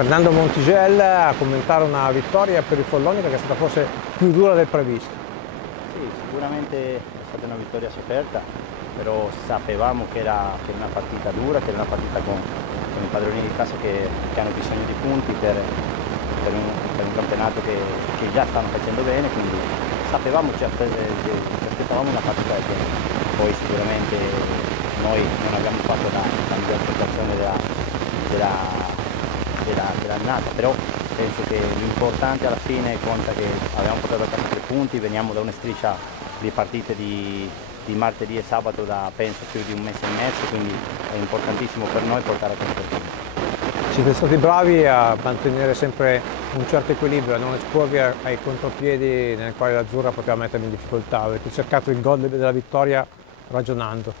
Fernando Montiel a commentare una vittoria per il Follonica che è stata forse più dura del previsto. Sì, sicuramente è stata una vittoria sofferta, però sapevamo che era una partita dura, che era una partita con i padroni di casa che hanno bisogno di punti per un campionato che già stanno facendo bene, quindi sapevamo, ci aspettavamo una partita del genere. Poi sicuramente noi non abbiamo fatto la miglior prestazione dell'annata, però penso che l'importante alla fine conta che abbiamo portato a casa 3 punti, veniamo da una striscia di partite di martedì e sabato da penso più di un mese e mezzo, quindi è importantissimo per noi portare a casa 3 punti. Siete stati bravi a mantenere sempre un certo equilibrio, a non esporvi ai contropiedi nel quale l'Azzurra poteva mettere in difficoltà. Avete cercato il gol della vittoria ragionando.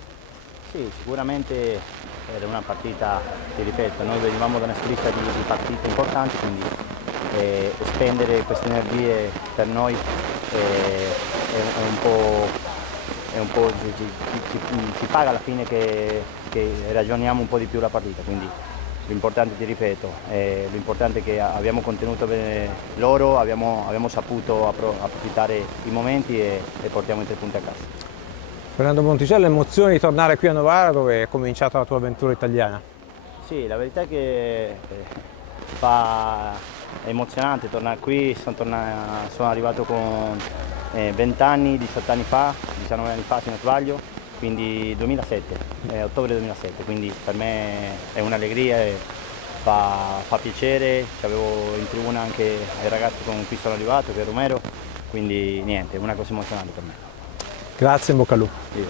Sì, sicuramente era una partita, ti ripeto, noi venivamo da una striscia di partite importanti, quindi spendere queste energie per noi è un po' ci paga alla fine che ragioniamo un po' di più la partita, quindi l'importante, ti ripeto, l'importante è che abbiamo contenuto bene loro, abbiamo saputo approfittare i momenti e portiamo i 3 punti a casa. Fernando Monticello, emozioni di tornare qui a Novara dove è cominciata la tua avventura italiana. Sì, la verità è che fa emozionante tornare qui, sono arrivato con 20 anni, 18 anni fa, 19 anni fa se non sbaglio, quindi 2007, ottobre 2007, quindi per me è un'allegria e fa piacere, avevo in tribuna anche i ragazzi con cui sono arrivato, che è Romero, quindi niente, è una cosa emozionante per me. Grazie, in bocca al lupo. Sì.